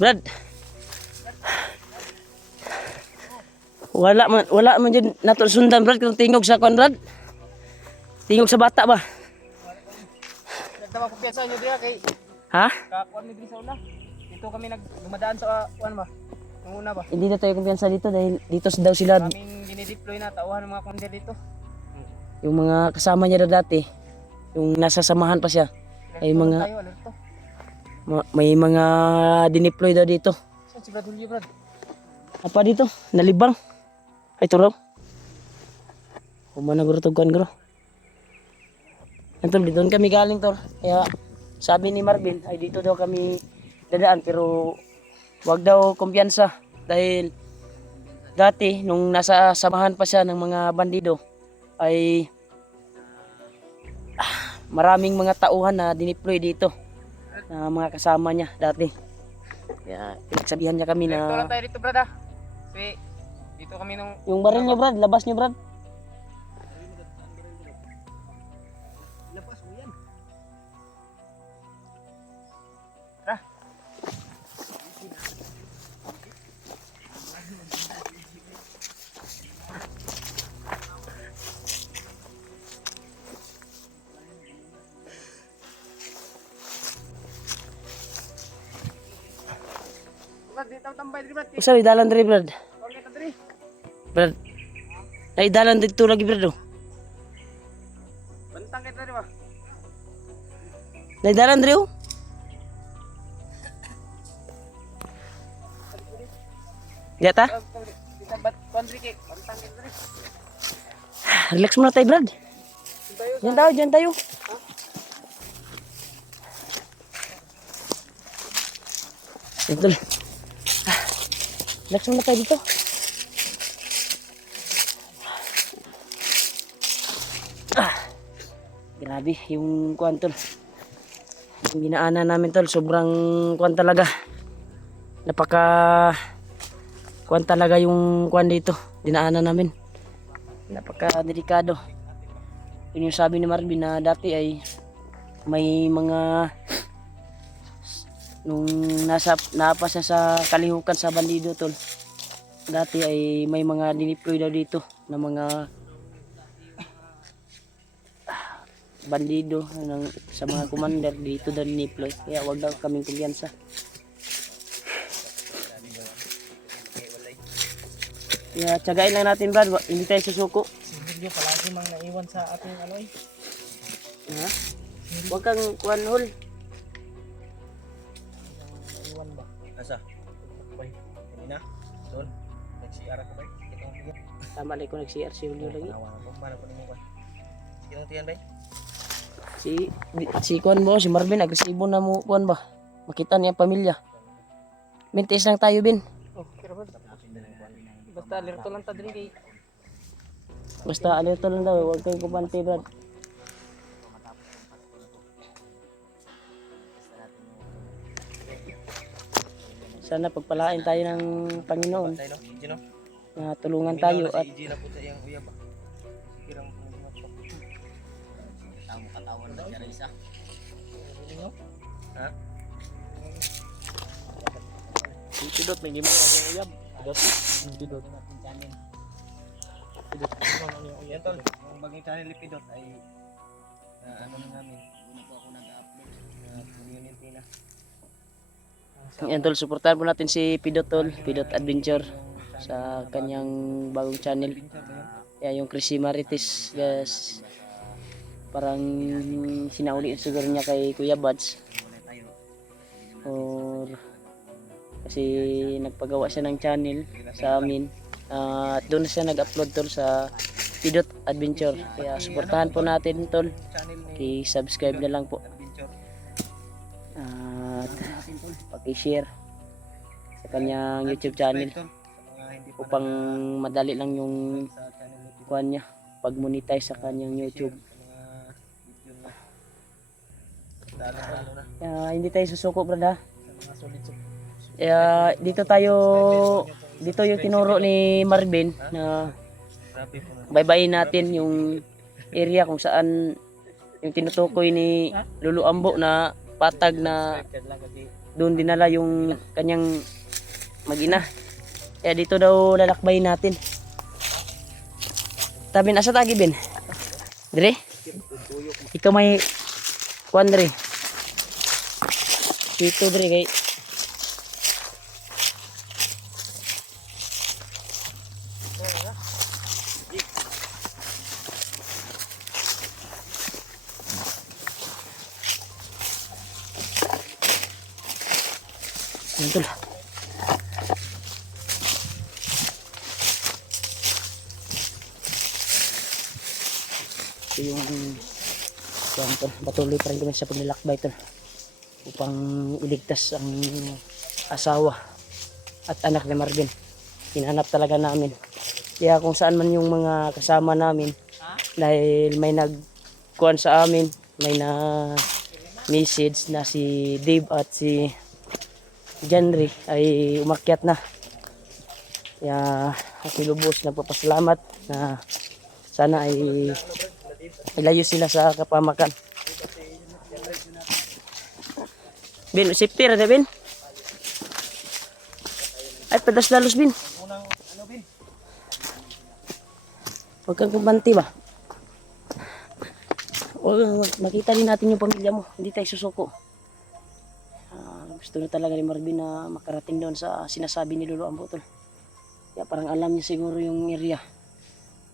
Brad. Wala man dyan nato sundan Brad kung tingog sa kon Brad. Tingog sa bata ba? Nagtama ko piyansa nyo diya kay Ha? kakuan mi diri sa una. Dito kami nagdumadaan sa kuan ba? Nung una ba? Hindi na tayo kumpiyansa dito dahil dito daw sila Kaming dinideploy na tauhan ng mga kunder dito. yung mga kasama niya na dati. Yung nasa samahan pa siya. Ay Alerto mga tayo, alerto. may mga dineploy daw dito. Saan si Brad Julio, Brad? Apa dito? Nalibang. Ay turo. Kumana guro tugan guro. Antol dito kami galing tol. Kaya sabi ni Marvin ay dito daw kami dadaan pero wag daw kumpiyansa dahil dati nung nasa samahan pa siya ng mga bandido ay maraming mga tauhan na dineploy dito na mga kasama niya dati. Kaya pinagsabihan niya kami Alerto lang na tayo dito, Brad ah. Kasi dito kami nung yung baril niyo Brad, labas niyo Brad. labas mo yan. Tara. Brad, dito tambay diri, Brad. Usa may dalan diri Brad. Huwag kita diri. Brad. Ay dalan dito lagi Brad. Oh. Bantang kita diri ba? Nay dalan diri oh. Diya ta? Kita bat kuandri kay bantang kita diri. Relax muna tayo Brad. Diyan tayo. Ito. Relax muna tayo dito. Grabe yung kuwan tol. Yung ginaanan namin tol, sobrang kuwan talaga. Napaka kuwan talaga yung kuwan dito. Dinaanan namin. Napaka delikado. Yun yung sabi ni Marvin na dati ay may mga nung napa siya sa kalihukan sa bandido tol. Dati ay may mga dineploy daw dito na mga bandido ng, sa mga commander dito daw dineploy. Kaya wag daw kaming kumpiyansa. Kaya tsagain lang natin Brad, hindi tayo susuko. Si Julio palagi mang naiwan sa ating ano eh. Ha? Wag kang kuwan hol. Naiwan ba? Asa? Bay, kanina? Doon? Nag-CR ako bay? Kitang tiyan. Tama lang ko nag-CR si Julio lagi. Panawan ako. Para ko nimo bay. Kitang tiyan bay? Si kuwan mo, si Marvin, agresibo na mo kuwan ba? Makita niya ang pamilya. Mintis lang tayo bin. Oh, pero Brad. Basta alerto lang ta diri kay Basta alerto lang daw, huwag kayong kumante Brad. Sana pagpalain tayo ng Panginoon Tayo no? EG no? na tulungan tayo at EG na po sa iyang uyab ba? Sikirang pumunod po. Tama katawan na siya isa. Ha? Pidot may gimo ang uyab. Pidot. Yan tol, yung bagong channel ni Pidot ay ano na namin. Una po ako nag-upload na community na. yan tol, suportahan po natin si Pidot tol, Pidot Adventure sa kanyang bagong channel. Kaya yung Chrissy Marites guys, parang sinauli siguro niya kay Kuya Buds. Or kasi nagpagawa siya ng channel sa amin. At doon siya nag-upload tol sa Pidot Adventure. Kaya suportahan po natin tol. I-subscribe na lang po. At paki-share sa kanyang YouTube channel upang madali lang yung kuhan niya pag-monetize sa kanyang YouTube. Kaya hindi tayo susuko brad ha. Kaya dito yung tinuro ni Marvin na baybayin natin yung area kung saan yung tinutukoy ni Lulu Ambo na patag na doon dinala yung kanyang mag-ina. Kaya dito daw lalakbayin natin. Tabin, asa tagi bin? Dire? Ikaw may kuan dire. Dito dire kay Yan tol. Ito yung yan tol. Patuloy pa rin kami sa paglalakbay tol. Upang iligtas ang asawa at anak ni Marvin. Hinanap talaga namin. Kaya kung saan man yung mga kasama namin, dahil may nagkuhan sa amin, may na message na si Dave at si Janry ay umakyat na. Kaya ako lubos nagpapasalamat na sana ay ilayo sila sa kapamakan. Bin, safety ra Bin. Ay, pedas-dalos Bin. Huwag kang kubanti ba? Makita din natin yung pamilya mo. Hindi tayo susuko. Gusto na talaga ni Marvin na makarating doon sa sinasabi ni Lolo Ambo tol. Kaya parang alam niya siguro yung area.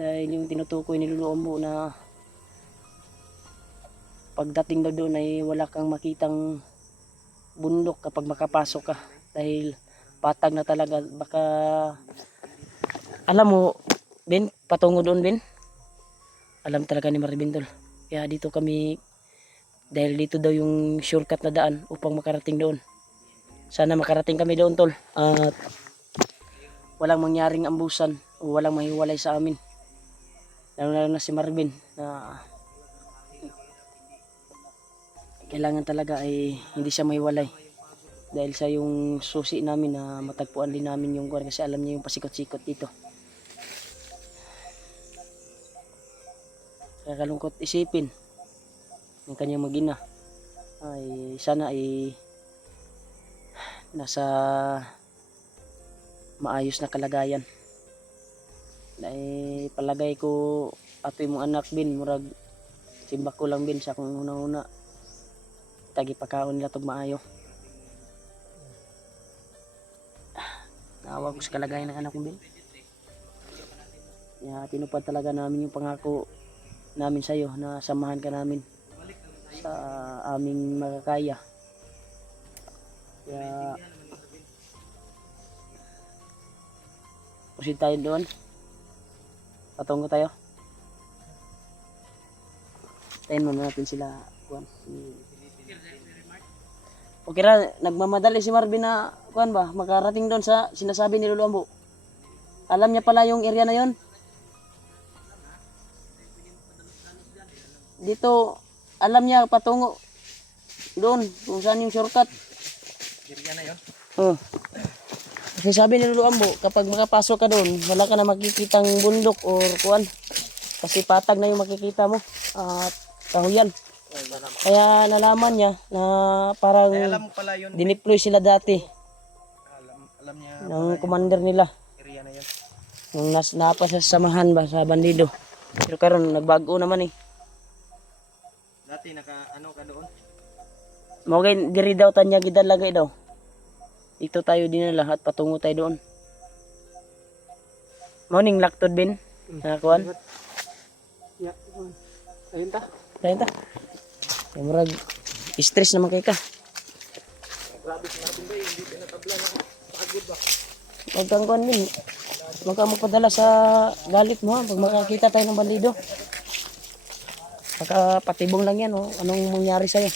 Dahil yung tinutukoy ni Lolo Ambo na pagdating daw doon ay wala kang makitang bundok kapag makapasok ka. Dahil patag na talaga. Baka alam mo, Ben, patungo doon Ben. Alam talaga ni Marvin tol. Kaya dito kami, dahil dito daw yung shortcut na daan upang makarating doon. Sana makarating kami doon tol. At walang mangyaring ambusan o walang mahiwalay sa amin. Lalo na si Marvin na kailangan talaga ay hindi siya mahiwalay. Dahil sa yung susi namin na matagpuan din namin yung kuwan kasi alam niya yung pasikot-sikot dito. Kaya kalungkot isipin ng kanyang mag-ina ay sana ay nasa maayos na kalagayan. Dahil palagay ko atoy mong anak Bin, murag simbak ko lang Bin siya kung una-una tagi pagkaon nila tog maayo. Naawa ko sa kalagayan ng anak ko Bin. Kaya tinupad talaga namin yung pangako namin sa iyo na samahan ka namin sa aming makakaya. Kaya proceed tayo doon. Patungo tayo. Tayin muna natin sila. Okay ra, nagmamadali si Marvin na kuan ba, makarating doon sa sinasabi ni Lolo Ambo. Alam niya pala yung area na yon. Dito, alam niya patungo doon kung saan yung shortcut. Area na yun? Oh. Kasi sabi ni Lolo Ambo, kapag makapasok ka doon, wala ka na makikitang bundok or kuan. Kasi patag na yung makikita mo at kahuyan. Kaya nalaman niya na parang Alam mo pala yun. dineploy sila dati Alam niya ng commander nila. area na yun. Nung napa sa samahan ba sa bandido. Pero karon nagbago naman eh. Dati ano ka doon? Mogay diri daw tanya gidalagay daw. Dito tayo dinala at patungo tayo doon. Morning laktod bin. Nakakuan. Yeah. Ayun ta. Dahil ta. Yung murag stress naman kay ka. Grabe si Marvin ba, hindi pinatabla na pagod ba? Huwag kang kuan bin. Huwag kang magpadala sa galit mo ha. Pag makakita tayo ng bandido. Patibong lang yan oh. Anong mangyari sa'yo?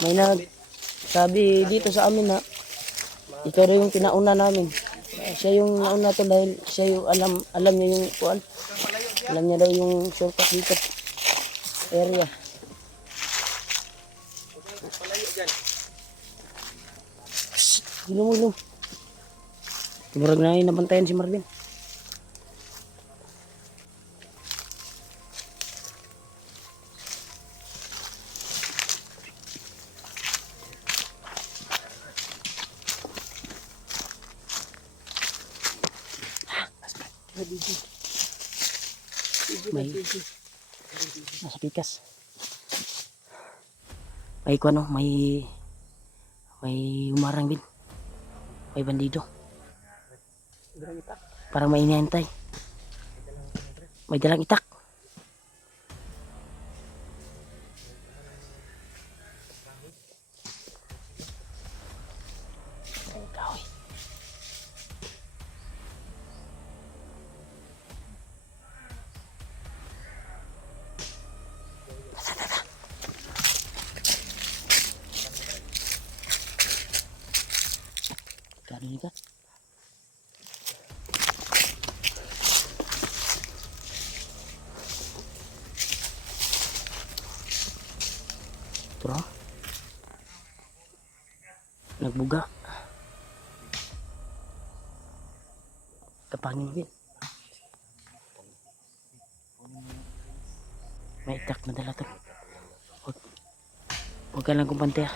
May sabi dito sa amin na ikaw daw yung pinauna namin. Siya yung nauna to dahil siya yung alam niya yung kuan. Alam niya daw yung shortcut dito. Area. Gulong-gulong. Murag na nabantayan si Marvin. May nasa pikas. May kuno, may umarang din. May bandido. Parang may inihintay. May dalang itak. Ay, kahoy. Kali ka. Bro. Nagbuga. Kapangin din. May itak na dala to. Huwag ka lang kumpante ah.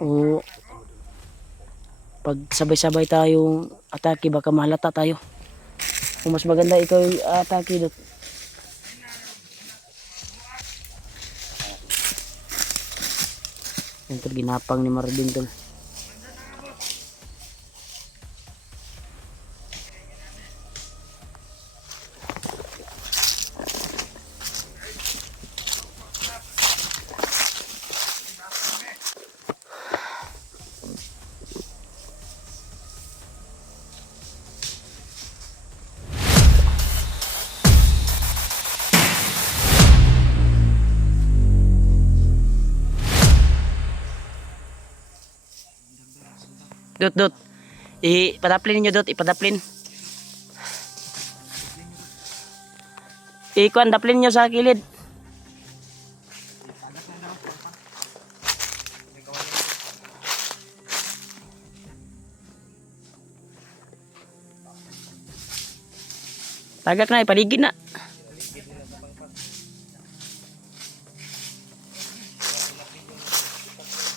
O pag sabay-sabay tayong atake baka mahalata tayo. Kung mas maganda ikaw yung atake dot. Yan tol, ginapang ni Marvin tol. Dot. Ipadaplin niyo dot, ipadaplin. Ikuan daplin niyo sa kilid. Tagak na, ipaligid na.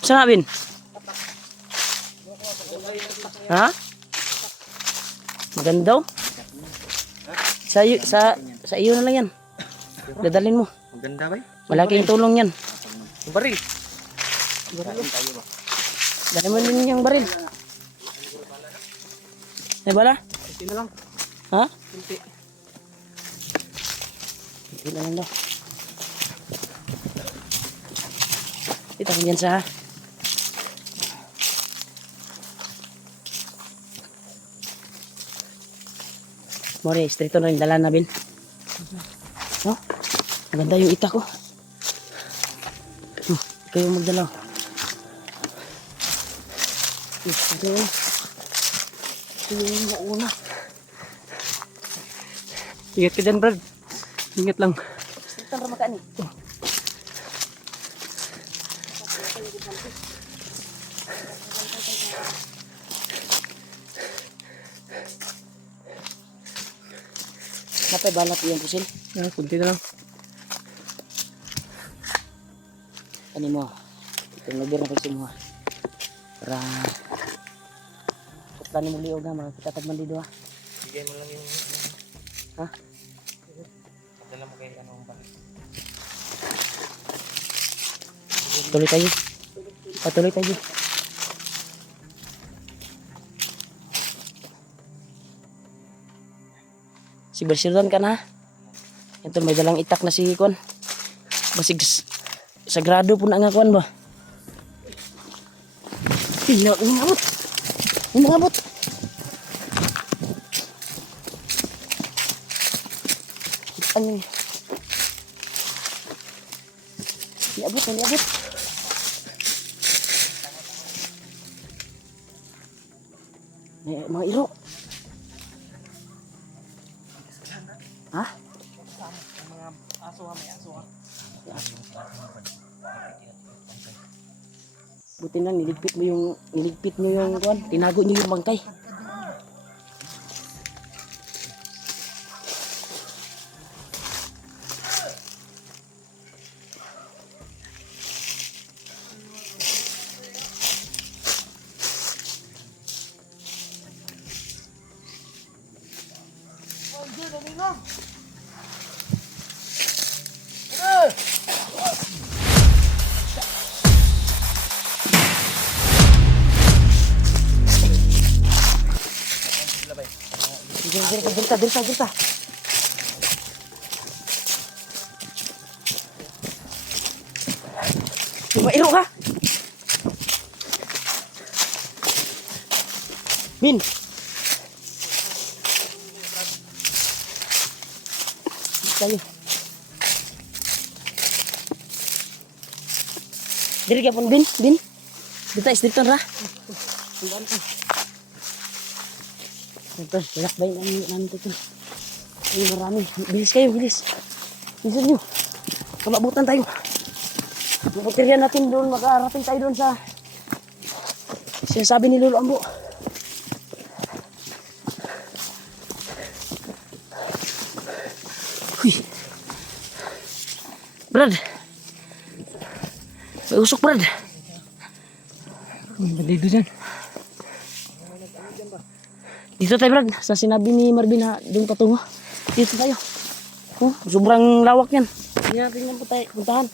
Saan nga, Bin? Ha? Maganda oh. Sa iyo na lang yan. Dadalhin mo. Maganda ba? Malaking tulong yan. Yung baril. Dali mo din yung baril. May bala? Kunti na lang. Ha? Kunti. Hindi na lang daw. Ito ko yan sa Mori, strito na yung dala na, Bin. Oh, maganda yung itak ko. Ikaw yung magdala. Ito yung mauna. Ingat ka dyan, Brad. Ingat lang. Strito na makaan eh. Napay balat yung pusil. Kunti na lang. Ano mo? Itong lugar na kasi mo. Para putlan mo liog ha, mga kitatag man dito ha. Bigay mo lang yung... Ha? Padala mo kay ano ang baril. Patuloy tayo. Patuloy tayo. Si Bersildan ka na. Ito may dalang itak na si Kon. Basig sagrado po na nga Kon ba. Hinabot. Hinabot. Ano yun? Hinabot. Hinabot. May mga iro. Ha? Mga aso ha, may aso ha. Buti na niligpit mo yung kuan, tinago niyo yung bangkay. Dirta. Mairo ka. Min. Tayo. Diri ka pun bin. Dita isdikton ra. Ito, lakbay namin ito. Ay, marami. Bilis kayo. Bilisan nyo. Kamabutan tayo. Mabutiryan natin doon. Makarating tayo doon sa sinasabi ni Lolo Ambo. Huy. Brad. May usok, Brad. Dito dyan. Dito tayo, Brad. Sa sinabi ni Marvin na doon patungo. Dito tayo. Sobrang lawak yan. Hindi natin yan puntahan.